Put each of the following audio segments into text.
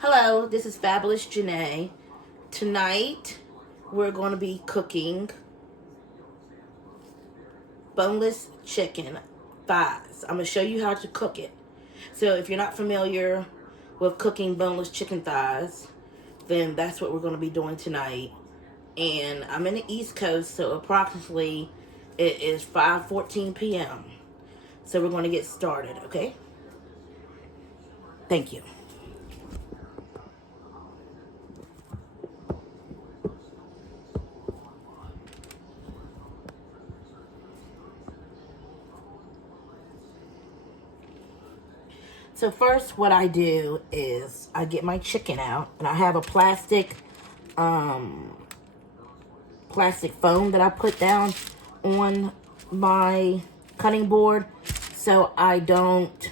Hello, this is Fabulous Janae. Tonight, we're going to be cooking boneless chicken thighs. I'm going to show you how to cook it. So if you're not familiar with cooking boneless chicken thighs, then that's what we're going to be doing tonight. And I'm in the East Coast, so approximately it is 5:14 p.m. So we're going to get started, okay? Thank you. So first what I do is I get my chicken out, and I have a plastic foam that I put down on my cutting board so I don't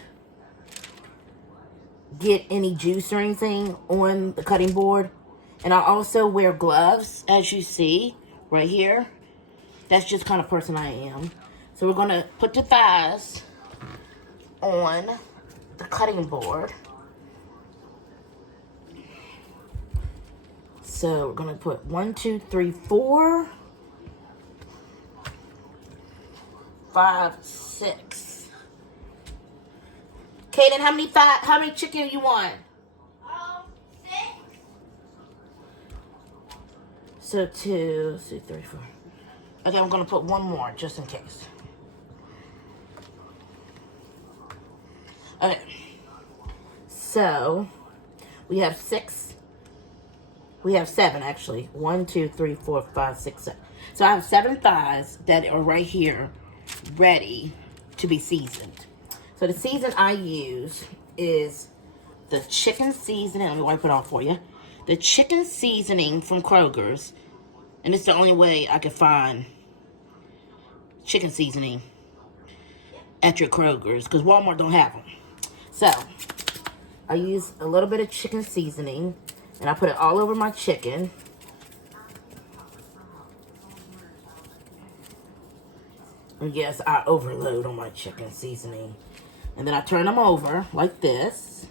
get any juice or anything on the cutting board. And I also wear gloves, as you see right here. That's just the kind of person I am. So we're going to put the thighs on the cutting board. So we're going to put 1, 2, 3, 4, 5, 6. Kaden, how many chicken you want? 6. So 2, 3, 4. Okay, I'm going to put one more just in case. Okay. So we have 6. We have 7 actually. 1, 2, 3, 4, 5, 6, 7. So I have 7 thighs that are right here ready to be seasoned. So the season I use is the chicken seasoning. Let me wipe it off for you. The chicken seasoning from Kroger's. And it's the only way I could find chicken seasoning at your Kroger's, because Walmart don't have them. So I use a little bit of chicken seasoning, and I put it all over my chicken. And yes, I overload on my chicken seasoning. And then I turn them over like this.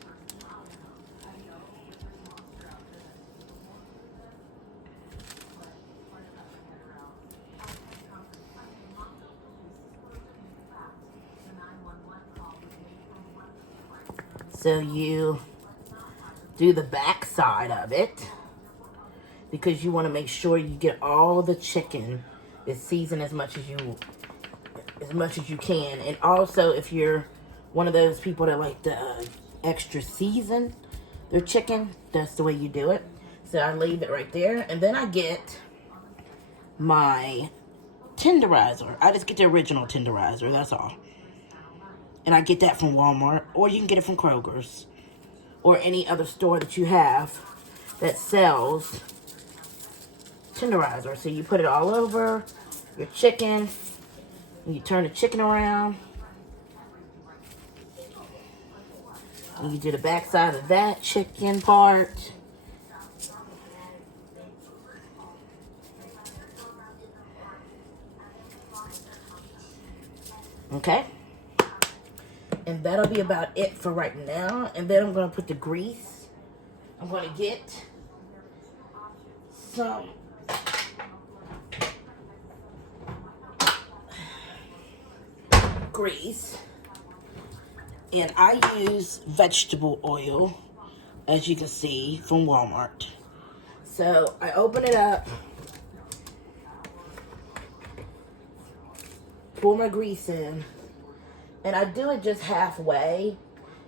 So you do the back side of it, because you want to make sure you get all the chicken is seasoned as much as you can. And also, if you're one of those people that like to extra season their chicken, that's the way you do it. So I leave it right there, and then I get my tenderizer. I just get the original tenderizer, that's all. And I get that from Walmart, or you can get it from Kroger's, or any other store that you have that sells tenderizer. So you put it all over your chicken, and you turn the chicken around, and you do the back side of that chicken part. Okay? And that'll be about it for right now. And then I'm going to put the grease. I'm going to get some grease. And I use vegetable oil, as you can see, from Walmart. So I open it up, pour my grease in, and I do it just halfway.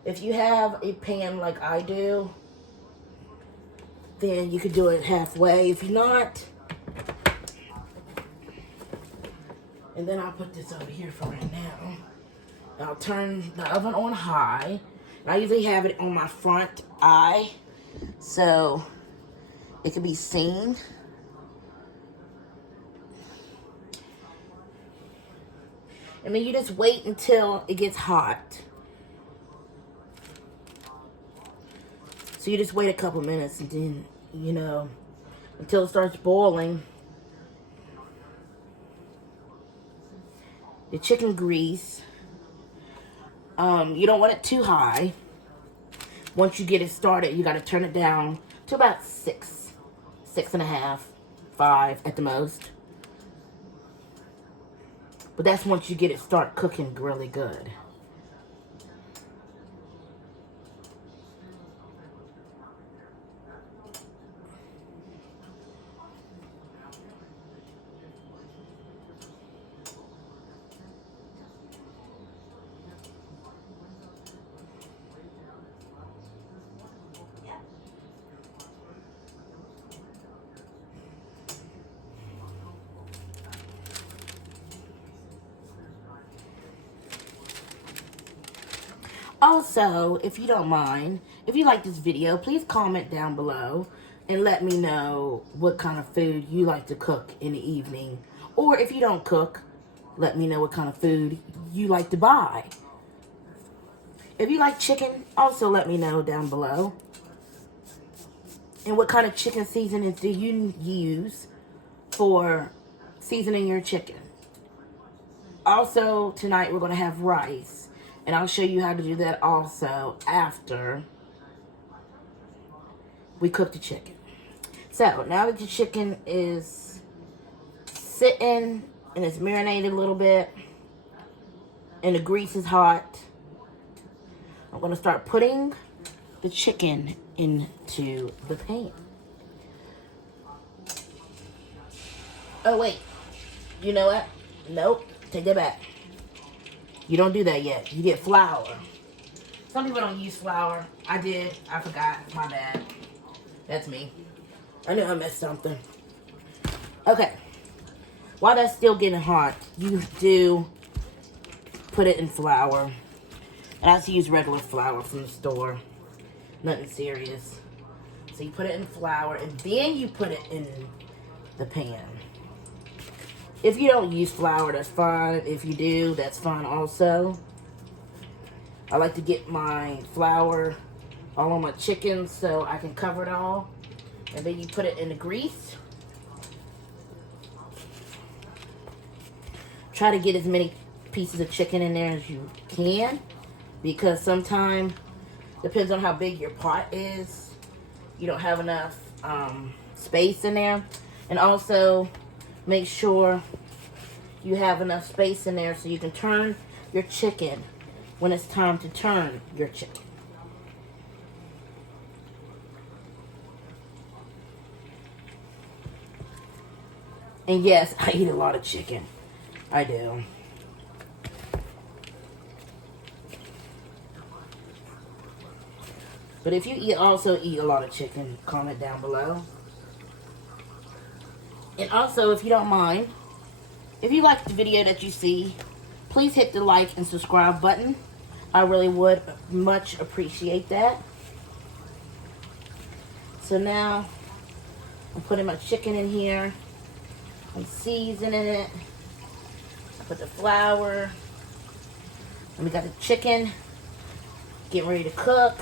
If you have a pan like I do, then you could do it halfway. If you're not, and then I'll put this over here for right now. I'll turn the oven on high. And I usually have it on my front eye, so it can be seen. And then you just wait until it gets hot. So you just wait a couple minutes, and then, until it starts boiling. The chicken grease, you don't want it too high, once you get it started, you got to turn it down to about 6, 6.5, 5 at the most. But that's once you get it start cooking really good. Also, if you don't mind, if you like this video, please comment down below and let me know what kind of food you like to cook in the evening. Or if you don't cook, let me know what kind of food you like to buy. If you like chicken, also let me know down below. And what kind of chicken seasonings do you use for seasoning your chicken? Also, tonight we're going to have rice. And I'll show you how to do that also after we cook the chicken. So, now that your chicken is sitting and it's marinated a little bit and the grease is hot, I'm going to start putting the chicken into the pan. Oh, wait. You know what? Nope. Take that back. You don't do that yet. You get flour. Some people don't use flour. I did. I forgot. My bad. That's me. I knew I missed something. Okay. While that's still getting hot, you do put it in flour. And I just use regular flour from the store. Nothing serious. So you put it in flour and then you put it in the pan. If you don't use flour, that's fine. If you do, that's fine also. I like to get my flour all on my chicken so I can cover it all. And then you put it in the grease. Try to get as many pieces of chicken in there as you can. Because sometimes, depends on how big your pot is, you don't have enough space in there. And also, make sure you have enough space in there so you can turn your chicken when it's time to turn your chicken. And yes, I eat a lot of chicken. I do. But if you also eat a lot of chicken, comment down below. And also, if you don't mind, if you like the video that you see, please hit the like and subscribe button. I really would much appreciate that. So now, I'm putting my chicken in here. I'm seasoning it. I put the flour. And we got the chicken getting ready to cook.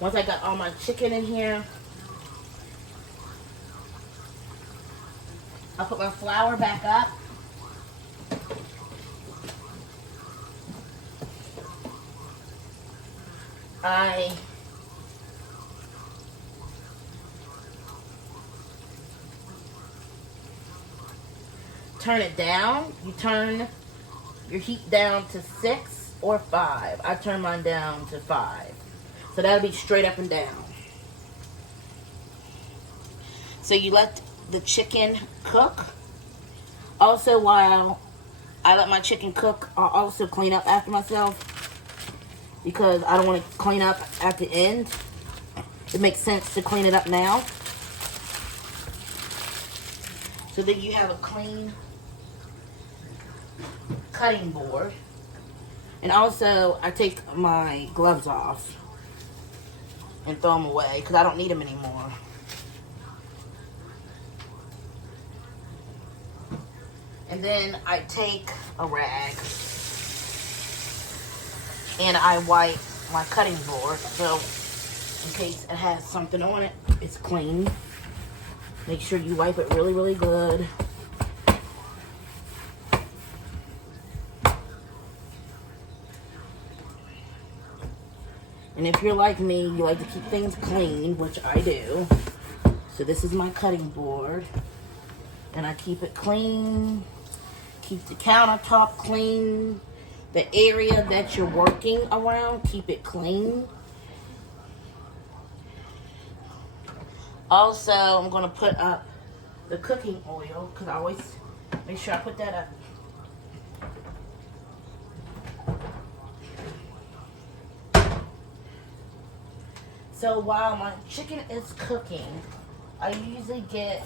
Once I got all my chicken in here, I'll put my flour back up. I turn it down. You turn your heat down to 6 or 5. I turn mine down to 5. So that'll be straight up and down. So you let the chicken cook. Also, while I let my chicken cook, I'll also clean up after myself. Because I don't want to clean up at the end. It makes sense to clean it up now. So that you have a clean cutting board. And also, I take my gloves off and throw them away because I don't need them anymore. And then I take a rag and I wipe my cutting board so in case it has something on it, it's clean. Make sure you wipe it really, really good. And if you're like me, you like to keep things clean, which I do. So this is my cutting board. And I keep it clean. Keep the countertop clean. The area that you're working around, keep it clean. Also, I'm going to put up the cooking oil because I always make sure I put that up. So while my chicken is cooking, I usually get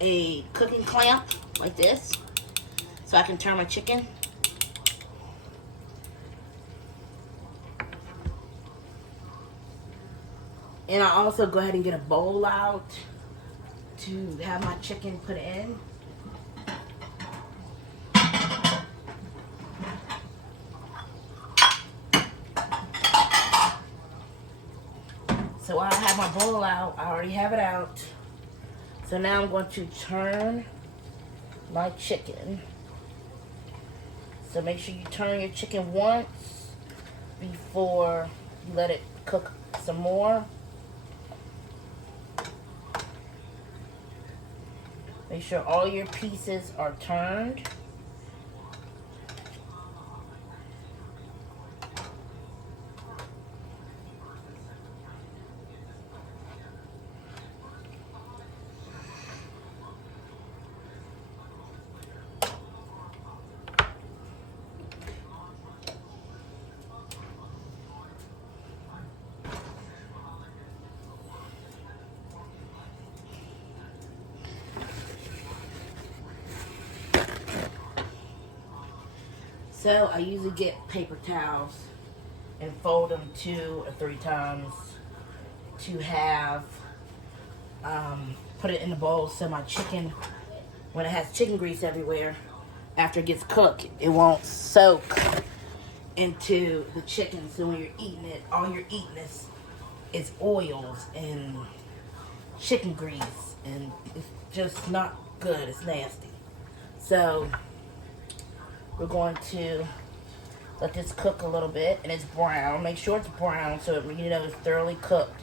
a cooking clamp like this so I can turn my chicken. And I also go ahead and get a bowl out to have my chicken put in. So I have my bowl out. I already have it out. So now I'm going to turn my chicken. So make sure you turn your chicken once before you let it cook some more. Make sure all your pieces are turned. So I usually get paper towels and fold them 2 or 3 times to have put it in the bowl so my chicken, when it has chicken grease everywhere, after it gets cooked, it won't soak into the chicken. So when you're eating it, all you're eating is oils and chicken grease, and it's just not good. It's nasty. So we're going to let this cook a little bit, and it's brown. Make sure it's brown so you know it's thoroughly cooked.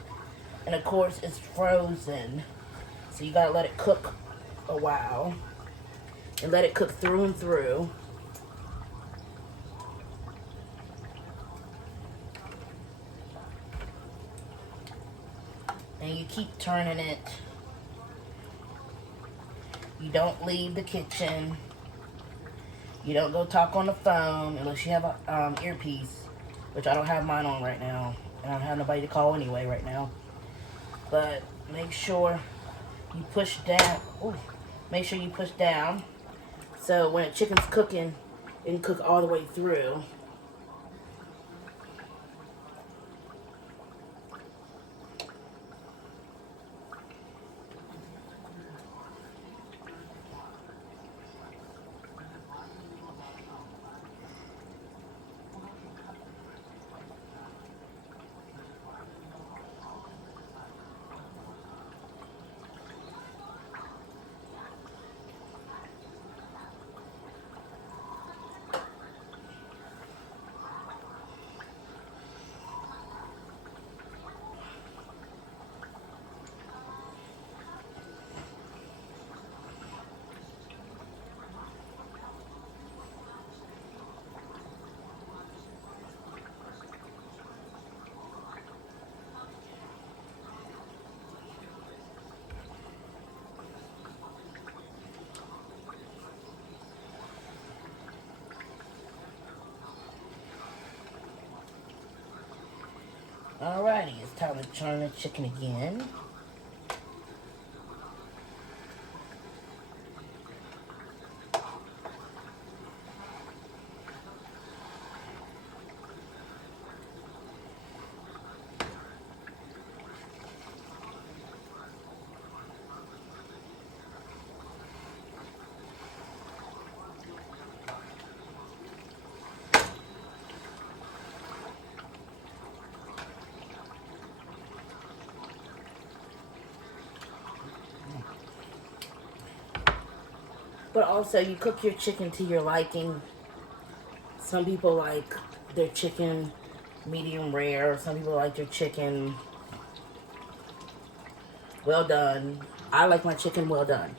And of course, it's frozen, so you gotta let it cook a while and let it cook through and through. And you keep turning it. You don't leave the kitchen. You don't go talk on the phone unless you have an earpiece, which I don't have mine on right now. And I don't have nobody to call anyway right now. But make sure you push down. Ooh, make sure you push down. So when the chicken's cooking, it can cook all the way through. Alrighty, it's time to turn the chicken again. But also, you cook your chicken to your liking. Some people like their chicken medium rare. Some people like their chicken well done. I like my chicken well done.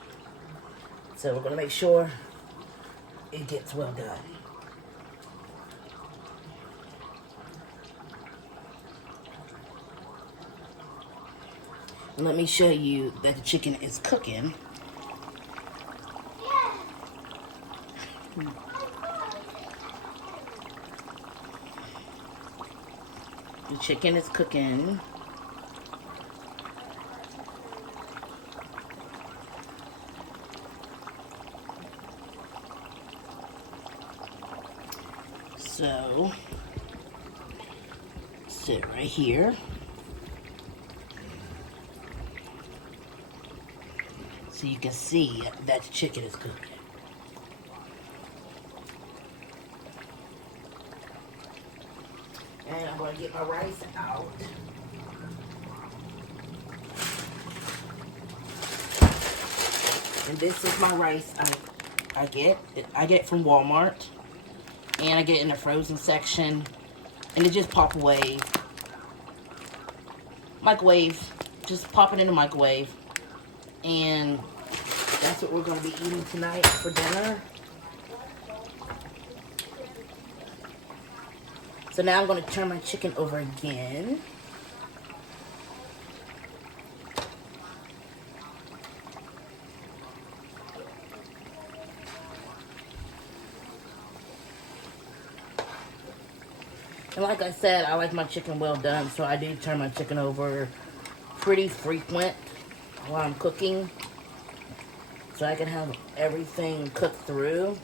So we're going to make sure it gets well done. Let me show you that the chicken is cooking. The chicken is cooking. So, sit right here. So you can see that the chicken is cooking. And I'm going to get my rice out. And this is my rice I get from Walmart. And I get it in the frozen section. And it just pop away. Microwave. Just pop it in the microwave. And that's what we're going to be eating tonight for dinner. So now I'm going to turn my chicken over again. And like I said, I like my chicken well done, so I do turn my chicken over pretty frequent while I'm cooking, so I can have everything cooked through.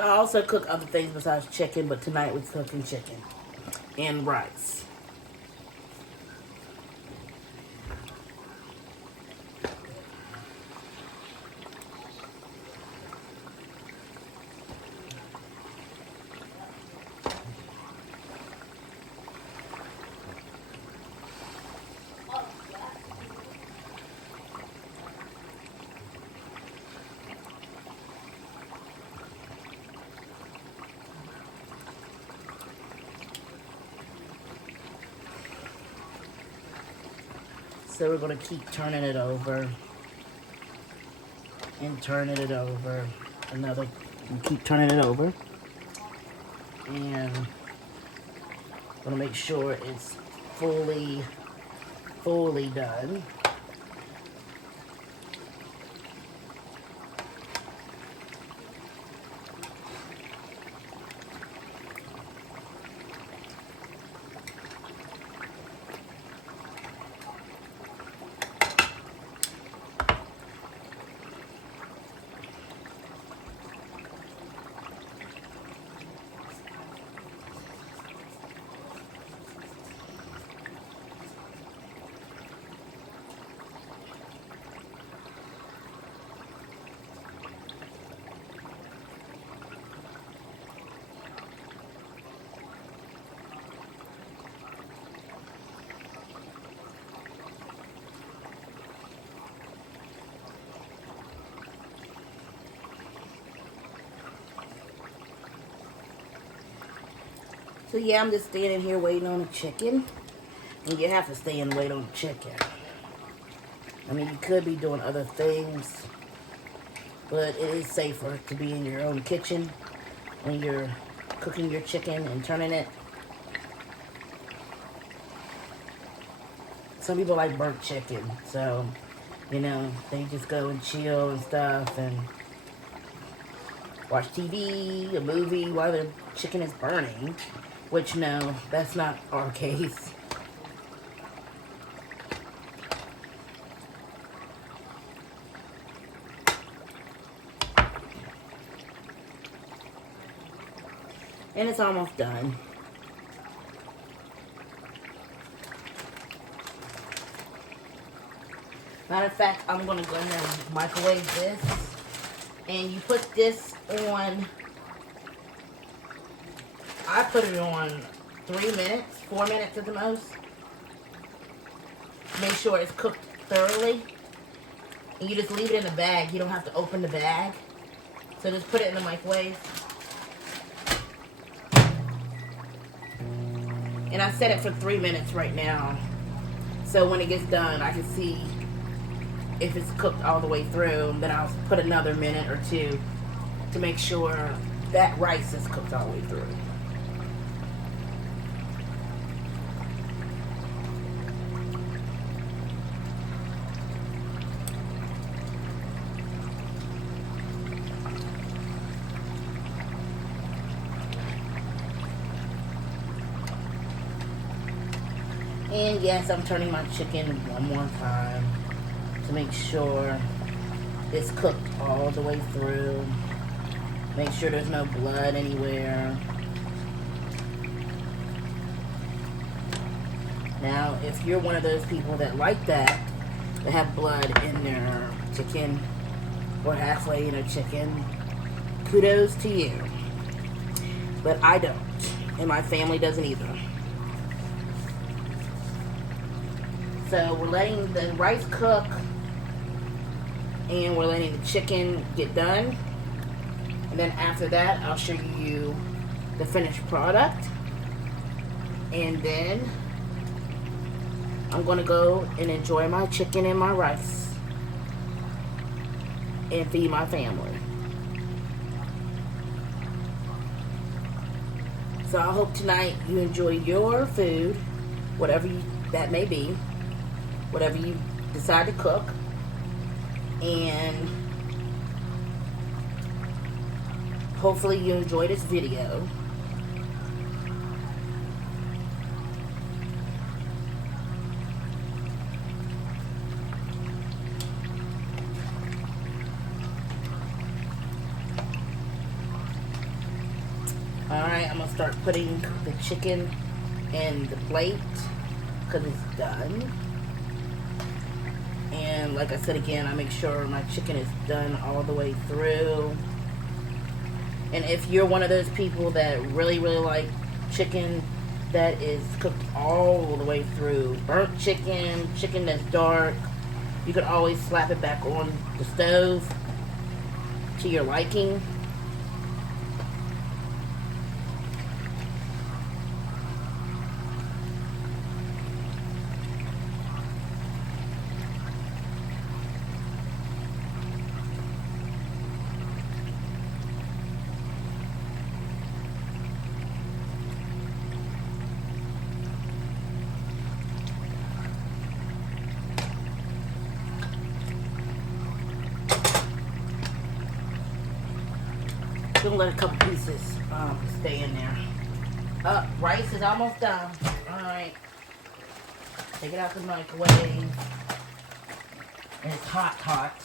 I also cook other things besides chicken, but tonight we're cooking chicken and rice. So we're going to keep turning it over and turning it over. Keep turning it over. And going to make sure it's fully done. So yeah, I'm just standing here waiting on the chicken. And you have to stay and wait on the chicken. I mean, you could be doing other things, but it is safer to be in your own kitchen when you're cooking your chicken and turning it. Some people like burnt chicken, so, you know, they just go and chill and stuff and watch TV, a movie while their chicken is burning. Which, no, that's not our case. And it's almost done. Matter of fact, I'm going to go ahead and microwave this. And you put this on, I put it on 3 minutes, 4 minutes at the most. Make sure it's cooked thoroughly. And you just leave it in the bag. You don't have to open the bag. So just put it in the microwave. And I set it for 3 minutes right now. So when it gets done, I can see if it's cooked all the way through. Then I'll put another minute or two to make sure that rice is cooked all the way through. And yes, I'm turning my chicken one more time to make sure it's cooked all the way through. Make sure there's no blood anywhere. Now, if you're one of those people that like that have blood in their chicken or halfway in their chicken, kudos to you. But I don't, and my family doesn't either. So we're letting the rice cook and we're letting the chicken get done. And then after that, I'll show you the finished product. And then I'm going to go and enjoy my chicken and my rice and feed my family. So I hope tonight you enjoy your food, whatever that may be. Whatever you decide to cook, and hopefully you enjoy this video. Alright, I'm going to start putting the chicken in the plate because it's done. And like I said again, I make sure my chicken is done all the way through. And if you're one of those people that really like chicken that is cooked all the way through, burnt chicken, chicken that's dark, you can always slap it back on the stove to your liking. Gonna let a couple pieces stay in there. Rice is almost done. Alright. Take it out the microwave. And it's hot.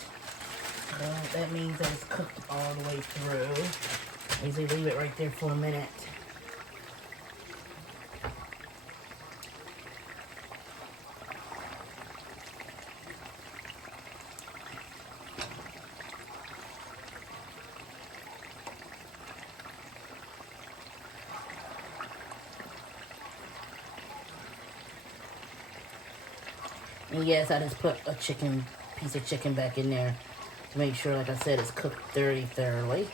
So that means that it's cooked all the way through. Usually leave it right there for a minute. And yes, I just put a piece of chicken back in there to make sure, like I said, it's cooked very thoroughly.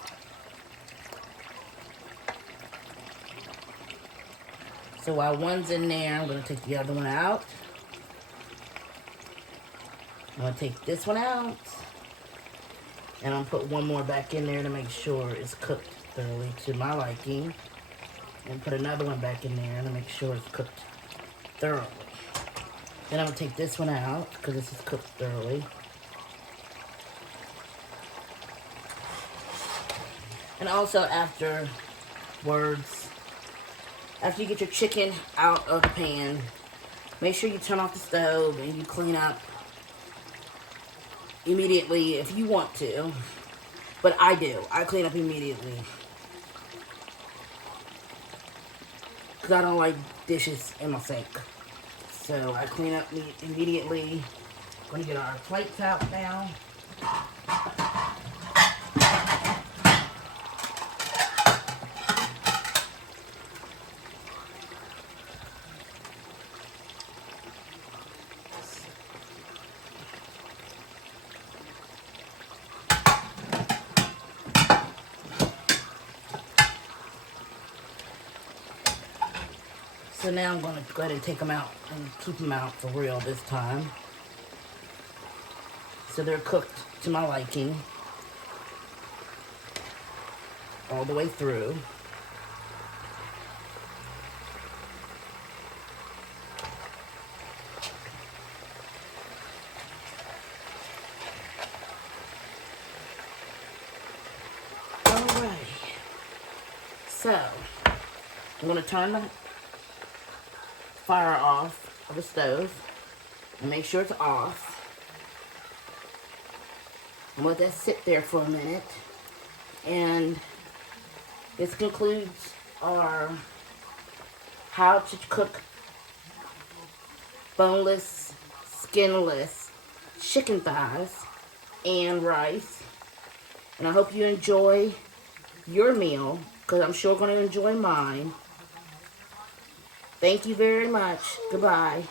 So while one's in there, I'm going to take the other one out. I'm going to take this one out. And I'll put one more back in there to make sure it's cooked thoroughly to my liking. And put another one back in there to make sure it's cooked thoroughly. Then I'm going to take this one out because this is cooked thoroughly. And also afterwards, after you get your chicken out of the pan, make sure you turn off the stove and you clean up immediately if you want to. But I do. I clean up immediately. because I don't like dishes in my sink. So I clean up immediately. Going to get our plates out now. So now I'm going to go ahead and take them out and keep them out for real this time. So they're cooked to my liking all the way through. Alrighty. So I'm going to turn the fire off of the stove and make sure it's off. And let that sit there for a minute. And this concludes our how to cook boneless, skinless chicken thighs and rice. And I hope you enjoy your meal, because I'm sure going to enjoy mine. Thank you very much. Goodbye.